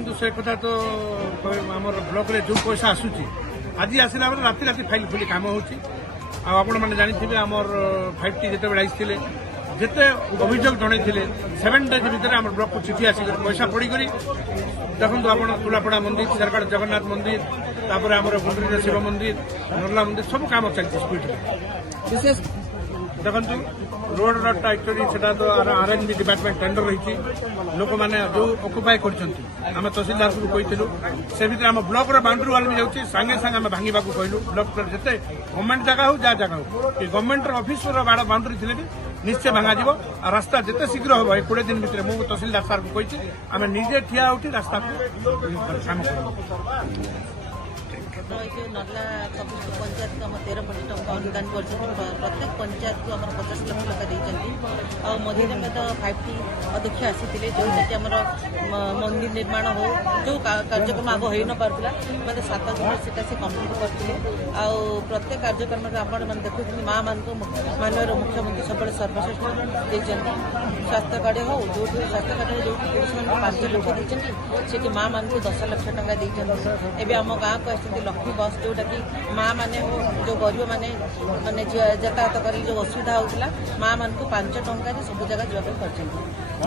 देखो से कथा तो आम ब्लॉक रे जो पैसा आसूची आज आसला राति राति फाइल खोली कम होने जानी आमर 5T जिते आसते जिते अभियोग जनई 7 डेज भितर आम ब्लॉक को चिठी आसिक पैसा पड़ीकर देखो आप तुलापड़ा मंदिर सरकार जगन्नाथ मंदिर तापर आम गुंडरी शिव मंदिर नर्ला मंदिर सब काम चलती स्पीड विशेष देखु रोड रटा एक्चुअली से तो आरएनबी डिपार्टमेंट टेंडर रही लोक मैंने जो अकुपाय कर तहसीलदार को कहलु से भितर आम ब्लॉक बाउंड्री वाल भी जाऊँगी सांगे सांगे आम भांगा कहलु ब्लॉक जिते गवर्नमेंट जगह हो जहाँ जगह हो कि गवर्नमेंट ऑफिस बाउंड्री थे भी निश्चय भांगाज रास्ता जिते शीघ्र हम 20 दिन भितर मुझे तहसीलदार सार को कही आम निजे ठिया उठी रास्ता को काम कर नर्ला पंचायत को आम 13 कोटी टंका अनुदान कर प्रत्येक पंचायत को आम 50 लाख टका देती मझे तो 5T अध्यक्ष आसी जोटा कि मंदिर निर्माण हो जो कार्यक्रम आग हो न पार्ला मतलब 7 दिन से कम्प्लीट करते प्रत्येक कार्यक्रम आपण मैंने देखुं माँ मान माननीय मुख्यमंत्री सब सर्वश्रेष्ठ देते स्वास्थ्य कार्ड हो जो स्वास्थ्य कार्ड जो पुरुष मान 5 लाख देते से माँ मान को 10 लाख टका देते आम गाँव को आसती लक्ष्मी बस जोटा कि माँ मैंने जो गरीब मैंने माने यातायात कर जो असुविधा होता माँ मान को 5 टंका सब जगह जावाई कर